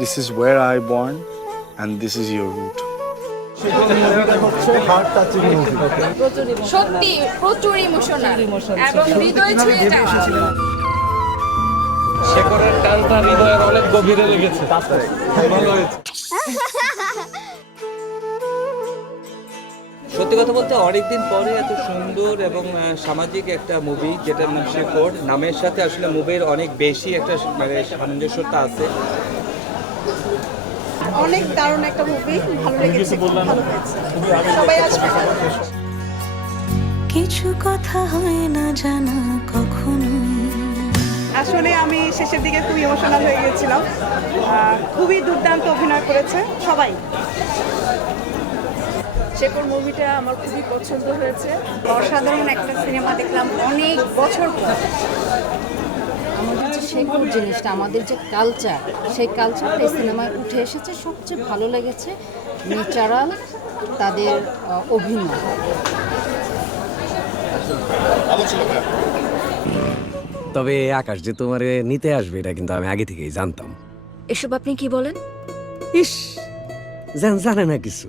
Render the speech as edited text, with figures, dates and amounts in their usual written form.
This is where I born and this is your root. সত্যি প্রচুর emotional এবং হৃদয় ছুঁয়ে যাওয়া। শেখরের টানটা হৃদয়ের অনেক গভীরে লেগেছে। ভালো হয়েছে। সত্যি কথা বলতে অনেকদিন পরে এত সুন্দর এবং সামাজিক একটা মুভি যেটার নাম শেখর, নামের সাথে আসলে মুভির অনেক বেশি একটা মানে সামঞ্জস্যতা আছে। অনেক দারুণ একটা মুভি, ভালো লেগেছে, ভালো হয়েছে, সবাই আসবে। কিছু কথা হয় না জানা কখনোই। আসলে আমি শেষের দিকে খুব ইমোশনাল হয়ে গিয়েছিলাম। খুবই দুর্দান্ত অভিনয় করেছে সবাই। শেখর মুভিটা আমার খুবই পছন্দ হয়েছে। অসাধারণ একটা সিনেমা দেখলাম অনেক বছর পর। আমাদের যে শেখর জিনিসটা, আমাদের যে কালচার, সেই কালচারটা এই সিনেমায় উঠে এসেছে। সবচেয়ে ভালো লেগেছে ন্যাচারাল তাদের অভিনয়। তবে আকাশ যে তোমার নিতে আসবে এটা কিন্তু আমি আগে থেকেই জানতাম। এসব আপনি কি বলেন? ইস, জানে না কিছু।